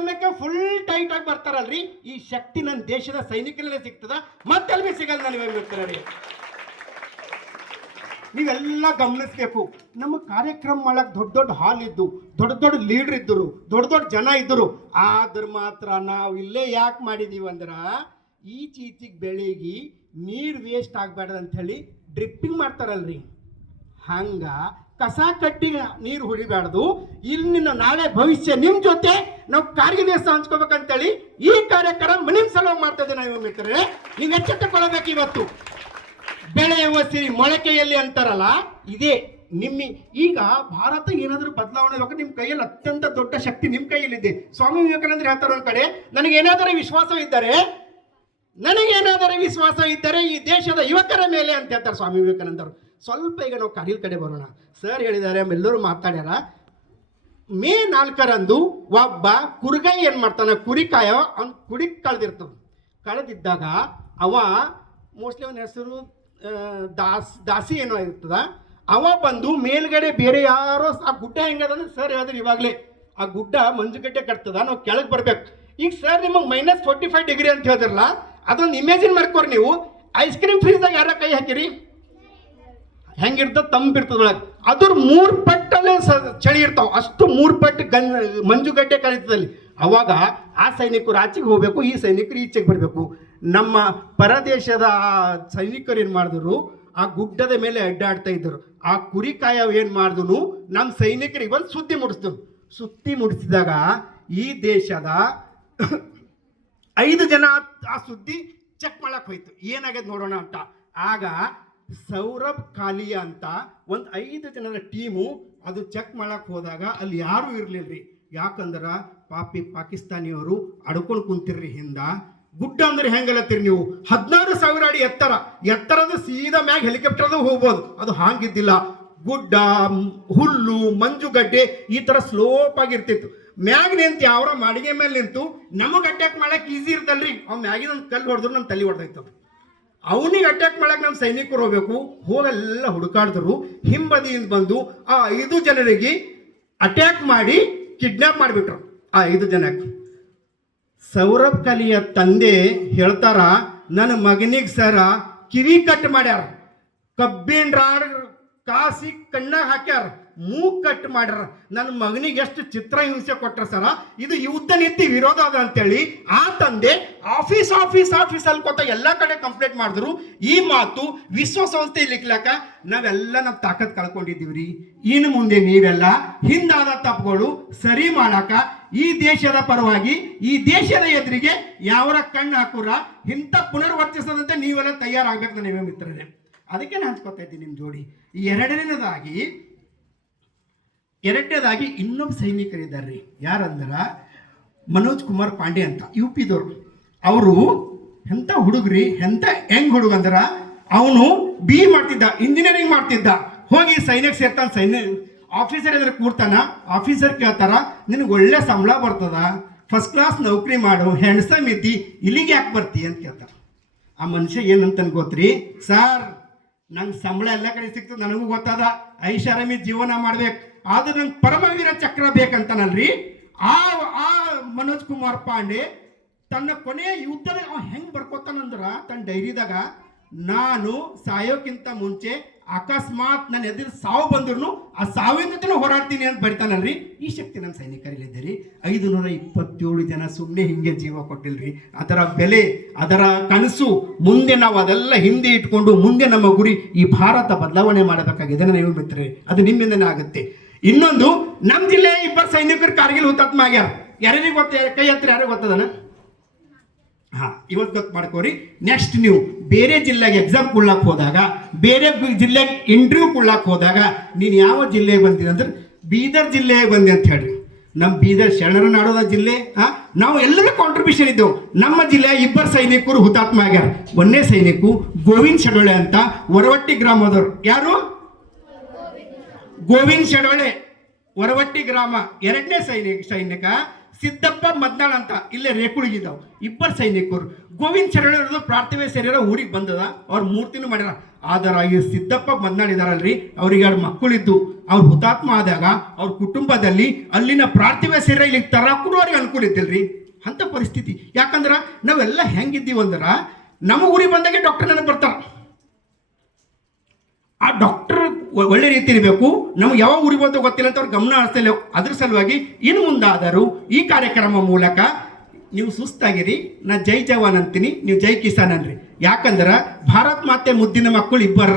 ಸಮಯಕ್ಕೆ full tight ಆಗಿ ಬರ್ತಾರಲ್ರಿ, ಈ ಶಕ್ತಿ ನನ್ನ ದೇಶದ ಸೈನಿಕರಲ್ಲೇ ಸಿಗ್ತದ, ಮತ್ತೆಲ್ಲಿ ಸಿಗಲ್ಲ. ನೀವೇನ್ ಮಾಡ್ತೀರಿ? ನೀವೆಲ್ಲ ಗಮನಿಸ್ಬೇಕು. ನಮ್ಮ ಕಾರ್ಯಕ್ರಮ ಮಾಡಕ್ ದೊಡ್ಡ ದೊಡ್ಡ ಹಾಲ್ ಇದ್ದು, ದೊಡ್ಡ ದೊಡ್ಡ ಲೀಡರ್ ಇದ್ದರು, ದೊಡ್ಡ ದೊಡ್ಡ ಜನ ಇದ್ದರು. ಆದ್ರ ಮಾತ್ರ ನಾವು ಇಲ್ಲೇ ಯಾಕೆ ಮಾಡಿದೀವಿ ಅಂದ್ರೆ, ಈಚೀಚಿಗೆ ಬೆಳಿಗ್ಗೆ ನೀರು ವೇಸ್ಟ್ ಆಗಬಾರ್ದು ಅಂಥೇಳಿ ಡ್ರಿಪ್ಪಿಂಗ್ ಮಾಡ್ತಾರಲ್ರಿ, ಹಂಗ ಕಸ ಕಟ್ಟಿಗೆ ನೀರು ಹೊಡಿಬಾರ್ದು. ಇಲ್ಲಿ ನಾಳೆ ಭವಿಷ್ಯ ನಿಮ್ಮ ಜೊತೆ ನಾವು ಕಾರ್ಗಿಲ್ ದಿವಸ ಹಂಚ್ಕೋಬೇಕಂತೇಳಿ ಈ ಕಾರ್ಯಕ್ರಮ ನಿಮ್ಮ ಸಲುವಾಗಿ ಮಾಡ್ತಾ ಇದ್ದೇವೆ. ನಾವು ಮಿತ್ರರೇ, ನೀವು ಎಚ್ಚೆತ್ತುಕೊಳ್ಳಬೇಕು. ಇವತ್ತು ಬೆಳೆಯುವ ಸಿರಿ ಮೊಳಕೆಯಲ್ಲಿ ಅಂತಾರಲ್ಲ, ಇದೇ ನಿಮ್ಮ ಈಗ ಭಾರತ ಏನಾದರೂ ಬದಲಾವಣೆ ಆಗಬೇಕು. ನಿಮ್ಮ ಕೈಯಲ್ಲಿ ಅತ್ಯಂತ ದೊಡ್ಡ ಶಕ್ತಿ ನಿಮ್ಮ ಕೈಯಲ್ಲಿದೆ. ಸ್ವಾಮಿ ವಿವೇಕಾನಂದರು ಹೇಳ್ತಾರೆ ಒಂದು ಕಡೆ, ನನಗೇನಾದರೂ ವಿಶ್ವಾಸ ಇದ್ದರೆ ಈ ದೇಶದ ಯುವಕರ ಮೇಲೆ ಅಂತ ಹೇಳ್ತಾರೆ ಸ್ವಾಮಿ ವಿವೇಕಾನಂದರು. ಸ್ವಲ್ಪ ಈಗ ನಾವು ಕಾರ್ಗಿಲ್ ಕಡೆ ಬರೋಣ. ಸರ್ ಹೇಳಿದ್ದಾರೆ, ಎಲ್ಲರೂ ಮಾತಾಡ್ಯಾರ. ಮೇ 4ರಂದು ಒಬ್ಬ ಕುರುಗೈ ಏನು ಮಾಡ್ತಾನೆ, ಕುರಿಕಾಯ ಅವ್ನು ಕುಡಿ ಕಳೆದಿದ್ದಾಗ ಅವ ಮೋಸ್ಟ್ಲಿ ಅವನ ಹೆಸರು ದಾಸಿ ಏನೋ ಇರ್ತದ. ಅವ ಬಂದು ಮೇಲ್ಗಡೆ ಬೇರೆ ಯಾರೋ ಆ ಗುಡ್ಡ ಹೆಂಗದಂದ್ರೆ ಸರ್ ಹೇಳಿದ್ರೆ ಇವಾಗಲೇ ಆ ಗುಡ್ಡ ಮಂಜುಗಡ್ಡೆ ಕಟ್ತದ, ನಾವು ಕೆಳಗೆ ಬರ್ಬೇಕು. ಈಗ ಸರ್ ನಿಮಗೆ -45 ಡಿಗ್ರಿ ಅಂತ ಹೇಳಿದ್ರಲ್ಲ, ಅದೊಂದು ಇಮೇಜಿನ್ ಮಾಡ್ಕೋರಿ ನೀವು. ಐಸ್ ಕ್ರೀಮ್ ಫ್ರೀಜ್ದಾಗ ಯಾರ ಕೈ ಹಾಕಿರಿ, ಹೆಂಗಿರ್ತದೆ, ತಂಪಿರ್ತದ ಒಳಗೆ. ಅದ್ರ 3 ಪಟ್ಟಲ್ಲೇ ಚಳಿ ಇರ್ತಾವ, ಅಷ್ಟು 3 ಪಟ್ಟು ಮಂಜುಗಡ್ಡೆ ಕಳೀತದಲ್ಲಿ. ಅವಾಗ ಆ ಸೈನಿಕರು ಆಚೆಗೆ ಹೋಗ್ಬೇಕು, ಈ ಸೈನಿಕರು ಈಚೆಗೆ ಬರಬೇಕು. ನಮ್ಮ ಪರದೇಶದ ಸೈನಿಕರು ಏನು ಮಾಡಿದ್ರು, ಆ ಗುಡ್ಡದ ಮೇಲೆ ಅಡ್ಡಾಡ್ತಾ ಇದ್ದರು. ಆ ಕುರಿಕಾಯ ಏನು ಮಾಡಿದ್ರು, ನಮ್ಮ ಸೈನಿಕರಿಗೆ ಒಂದು ಸುದ್ದಿ ಮುಡಿಸಿದಾಗ ಈ ದೇಶದ 5 ಜನ ಆ ಸುದ್ದಿ ಚೆಕ್ ಮಾಡಕ್ಕೆ ಹೋಯ್ತು, ಏನಾಗ್ಯದ ನೋಡೋಣ ಅಂತ. ಆಗ ಸೌರಭ್ ಕಾಲಿಯಾ ಅಂತ ಒಂದು 5 ಜನರ ಟೀಮು ಅದು ಚೆಕ್ ಮಾಡಕ್ಕೆ ಹೋದಾಗ ಅಲ್ಲಿ ಯಾರೂ ಇರಲಿಲ್ಲರಿ. ಯಾಕಂದ್ರೆ ಪಾಕಿಸ್ತಾನಿಯವರು ಅಡ್ಕೊಂಡು ಕುಂತಿರ್ರಿ ಹಿಂದ. ಗುಡ್ಡ ಅಂದ್ರೆ ಹೆಂಗಲ್ಲತ್ತೀರಿ ನೀವು, 16,000 ಅಡಿ ಎತ್ತರದ ಸೀದಾ ಮ್ಯಾಗ ಹೆಲಿಕಾಪ್ಟರ್ದು ಹೋಗ್ಬೋದು. ಅದು ಹಾಗಿದ್ದಿಲ್ಲ. ಗುಡ್ಡ, ಹುಲ್ಲು, ಮಂಜುಗಡ್ಡೆ ಈ ಥರ ಸ್ಲೋಪ್ ಆಗಿರ್ತಿತ್ತು. ಮ್ಯಾಗ ನಿಂತು ಯಾವ್ರ ಮಾಡಿಗೆ ಮೇಲೆ ನಿಂತು ನಮಗೆ ಅಟ್ಯಾಕ್ ಮಾಡಕ್ಕೆ ಈಸಿ ಇರ್ತಲ್ರಿ. ಅವ್ನು ಮ್ಯಾಗಿನ ಒಂದು ಕಲ್ಲು ಹೊಡೆದ್ರು ನಮ್ಮ ತಲೆ ಹೊಡೆದೈತವ. ಅವನಿಗೆ ಅಟ್ಯಾಕ್ ಮಾಡಕ್ಕೆ ನಮ್ಮ ಸೈನಿಕರು ಹೋಗ್ಬೇಕು. ಹೋಗೆಲ್ಲ ಹುಡುಕಾಡಿದ್ರು. ಹಿಂಬದಿಯಿಂದ ಬಂದು ಆ 5 ಜನರಿಗೆ ಅಟ್ಯಾಕ್ ಮಾಡಿ ಕಿಡ್ನಾಪ್ ಮಾಡಿಬಿಟ್ರು. ಆ 5 ಜನಕ್ಕೆ ಸೌರಭ್ ಕಲಿಯ ತಂದೆ ಹೇಳ್ತಾರ, ನನ್ನ ಮಗನಿಗೆ ಸರ ಕಿವಿ ಕಟ್ ಮಾಡ್ಯಾರ, ಕಬ್ಬಿನ ರಾಡ್ ಕಾಸಿ ಕಣ್ಣಾಗ ಹಾಕ್ಯಾರ, ಮೂಗ್ ಕಟ್ ಮಾಡ್ಯಾರ, ನನ್ನ ಮಗನಿಗೆ ಎಷ್ಟು ಚಿತ್ರ ಹಿಂಸೆ ಕೊಟ್ರ ಸರ, ಇದು ಯುದ್ಧ ನೀತಿ ವಿರೋಧ ಅದ ಅಂತೇಳಿ ಆ ತಂದೆ ಆಫೀಸಲ್ಲಿ ಕೊಟ್ಟ ಎಲ್ಲ ಕಡೆ ಕಂಪ್ಲೇಂಟ್ ಮಾಡಿದ್ರು. ಈ ಮಾತು ವಿಶ್ವಸಂಸ್ಥೆ ಲಿಕ್ಲಾಕ ನಾವೆಲ್ಲ ನಮ್ಮ ತಾಕತ್ ಕಳ್ಕೊಂಡಿದ್ದೀವ್ರಿ. ಇನ್ನು ಮುಂದೆ ನೀವೆಲ್ಲ ಹಿಂದಾದ ತಪ್ಪುಗಳು ಸರಿ ಮಾಡಾಕ ಈ ದೇಶದ ಪರವಾಗಿ, ಈ ದೇಶದ ಎದುರಿಗೆ ಯಾವರ ಕಣ್ಣು ಹಾಕುರ ಇಂಥ ಪುನರ್ವರ್ತಿಸದಂತೆ ನೀವೆಲ್ಲ ತಯಾರಾಗಬೇಕು ನೀವೇ ಮಿತ್ರರೇ. ಅದಕ್ಕೆ ನಾನು ಹಂಚ್ಕೊತಾ ಇದ್ದೀನಿ ನಿಮ್ಮ ಜೋಡಿ. ಎರಡನೇದಾಗಿ ಇನ್ನೊಬ್ಬ ಸೈನಿಕರಿದ್ದಾರೆ. ಯಾರಂದ್ರ ಮನೋಜ್ ಕುಮಾರ್ ಪಾಂಡೆ ಅಂತ, UP-ದವ್ರು. ಅವರು ಎಂಥ ಹುಡುಗ್ರಿ, ಎಂಥ ಹೆಂಗ್ ಹುಡುಗ ಅಂದ್ರ, ಅವನು BE ಮಾಡ್ತಿದ್ದ, ಇಂಜಿನಿಯರಿಂಗ್ ಮಾಡ್ತಿದ್ದ. ಹೋಗಿ ಸೈನ್ಯಕ್ಕೆ ಸೇರ್ತಾನೆ. ಆಫೀಸರ್ ಎದುರು ಕೂರ್ತಾನ. ಆಫೀಸರ್ ಕೇಳ್ತಾರ, ನಿನಗೆ ಒಳ್ಳೆ ಸಂಬಳ ಬರ್ತದ, ಫಸ್ಟ್ ಕ್ಲಾಸ್ ನೌಕರಿ ಮಾಡು, ಹೆಣ್ಸಮ್ ಇದ್ದಿ, ಇಲ್ಲಿಗೆ ಯಾಕೆ ಬರ್ತಿ ಅಂತ ಕೇಳ್ತಾರ. ಆ ಮನುಷ್ಯ ಏನಂತ ಗೊತ್ತ್ರಿ, ಸರ್ ನಂಗೆ ಸಂಬಳ ಎಲ್ಲ ಕಡೆ ಸಿಗ್ತದೆ, ನನಗೂ ಗೊತ್ತದ, ಐಷಾರಾಮಿ ಜೀವನ ಮಾಡ್ಬೇಕು, ಆದ್ರೆ ನಂಗೆ ಪರಮವೀರ ಚಕ್ರ ಬೇಕಂತಾನಲ್ರಿ. ಆ ಮನೋಜ್ ಕುಮಾರ್ ಪಾಂಡೆ ತನ್ನ ಕೊನೆಯ ಯುದ್ಧದಾಗ ಅವ ಹೆಂಗೆ ಬರ್ಕೋತಾನಂದ್ರ, ತನ್ನ ಡೈರಿದಾಗ, ನಾನು ಸಾಯೋಕ್ಕಿಂತ ಮುಂಚೆ ಅಕಸ್ಮಾತ್ ನನ್ನ ಎದುರು ಸಾವು ಬಂದ್ರು ಆ ಸಾವಿನ ಜೊತೆ ಹೋರಾಡ್ತೀನಿ ಅಂತ ಬರಿತಾನಲ್ರಿ. ಈ ಶಕ್ತಿ ನಮ್ಮ ಸೈನಿಕರಲ್ಲಿದ್ದೀರಿ. 527 ಜನ ಸುಮ್ಮನೆ ಹಿಂಗೆ ಜೀವ ಕೊಟ್ಟಿಲ್ರಿ. ಅದರ ಬೆಲೆ, ಅದರ ಕನಸು, ಮುಂದೆ ನಾವು ಅದೆಲ್ಲ ಹಿಂದೆ ಇಟ್ಕೊಂಡು ಮುಂದೆ ನಮ್ಮ ಗುರಿ ಈ ಭಾರತ ಬದಲಾವಣೆ ಮಾಡಬೇಕಾಗಿದೆ. ನೀವು ಮಿತ್ರರೇ, ಅದು ನಿಮ್ಮಿಂದನೇ ಆಗುತ್ತೆ. ಇನ್ನೊಂದು, ನಮ್ಮ ಜಿಲ್ಲೆಯ 2 ಸೈನಿಕರು ಕಾರ್ಗಿಲ್ ಹುತಾತ್ಮ ಆಗ್ಯಾರ. ಯಾರಿಗೆ ಗೊತ್ತ, ಕೈ ಹತ್ರ ಯಾರಿಗೆ ಗೊತ್ತದನ? ಇವತ್ತು ಗೊತ್ತು ಮಾಡ್ಕೋರಿ. ನೆಕ್ಸ್ಟ್ ನೀವು ಬೇರೆ ಜಿಲ್ಲೆಗೆ ಎಕ್ಸಾಮ್ ಕೊಡ್ಲಾಕ್ ಹೋದಾಗ, ಬೇರೆ ಜಿಲ್ಲೆಗೆ ಇಂಟರ್ವ್ಯೂ ಕೊಡ್ಲಾಕ್ ಹೋದಾಗ, ನೀನು ಯಾವ ಜಿಲ್ಲೆಗೆ ಬಂದಿರಿ ಅಂದ್ರೆ ಬೀದರ್ ಜಿಲ್ಲೆಗೆ ಬಂದಿ ಅಂತ ಹೇಳ್ರಿ. ನಮ್ಮ ಬೀದರ್ ಶರಣರ ನಾಡೋದ ಜಿಲ್ಲೆ. ನಾವು ಎಲ್ಲರೂ ಕಾಂಟ್ರಿಬ್ಯೂಷನ್ ಇದ್ದೆವು. ನಮ್ಮ ಜಿಲ್ಲೆಯ 2 ಸೈನಿಕರು ಹುತಾತ್ಮ ಆಗ್ಯಾರ. 1ನೇ ಸೈನಿಕ ಗೋವಿಂದ್ ಶಡೋಳೆ ಅಂತ, ವರವಟ್ಟಿ ಗ್ರಾಮದವ್ರು. ಯಾರು? ಗೋವಿಂದ್ ಶಡೋಳೆ, ವರವಟ್ಟಿ ಗ್ರಾಮ. 2ನೇ ಸೈನಿಕ ಸಿದ್ದಪ್ಪ ಮದ್ನಾಳ್ ಅಂತ ಇಲ್ಲೇ ರೇಕುಳಿಗಿದ್ದಾವ್ ಇಬ್ಬರು ಸೈನಿಕರು. ಗೋವಿಂದ ಶರಣ ಇರೋದು ಪಾರ್ಥಿವ ಶರೀರ ಊರಿಗೆ ಬಂದದ, ಅವ್ರ ಮೂರ್ತಿನೂ ಮಾಡ್ಯಾರ. ಆದ್ರೆ ಈ ಸಿದ್ದಪ್ಪ ಮದ್ನಾಳ್ ಇದಾರಲ್ರಿ, ಅವ್ರಿಗೆ 2 ಮಕ್ಕಳಿದ್ದು ಅವ್ರು ಹುತಾತ್ಮ ಆದಾಗ ಅವ್ರ ಕುಟುಂಬದಲ್ಲಿ ಅಲ್ಲಿನ ಪಾರ್ಥಿವ ಶರೀರ ಇಲ್ಲಿಗೆ ತರಾಕೂ ಅವ್ರಿಗೆ ಅನುಕೂಲ ಇದ್ದಿಲ್ರಿ. ಅಂತ ಪರಿಸ್ಥಿತಿ. ಯಾಕಂದ್ರೆ ನಾವೆಲ್ಲ ಹೆಂಗಿದ್ದೀವಿ ಅಂದ್ರೆ ನಮ್ಮ ಊರಿಗೆ ಬಂದಾಗೆ ಡಾಕ್ಟರ್ ನನಗೆ ಬರ್ತಾರ. ಆ ಡಾಕ್ಟರ್ ಒಳ್ಳೆ ರೀತಿ ಇರಬೇಕು. ನಮ್ಗೆ ಯಾವ ಊರಿಗೆ ಬಂತ ಗೊತ್ತಿಲ್ಲ ಅಂತ ಅವ್ರು ಗಮನ ಹರಿಸ್ತಿಲ್ಲ. ಅದ್ರ ಸಲುವಾಗಿ ಇನ್ನು ಮುಂದಾದರೂ ಈ ಕಾರ್ಯಕ್ರಮ ಮೂಲಕ ನೀವು ಸುಸ್ತಾಗಿರಿ, ನಾ ಜೈ ಜವಾನ್ ಅಂತೀನಿ, ನೀವು ಜೈ ಕಿಸಾನ್ ಅನ್ರಿ. ಯಾಕಂದ್ರೆ ಭಾರತ್ ಮಾತೆ ಮುದ್ದಿನ ಮಕ್ಕಳು ಇಬ್ಬರ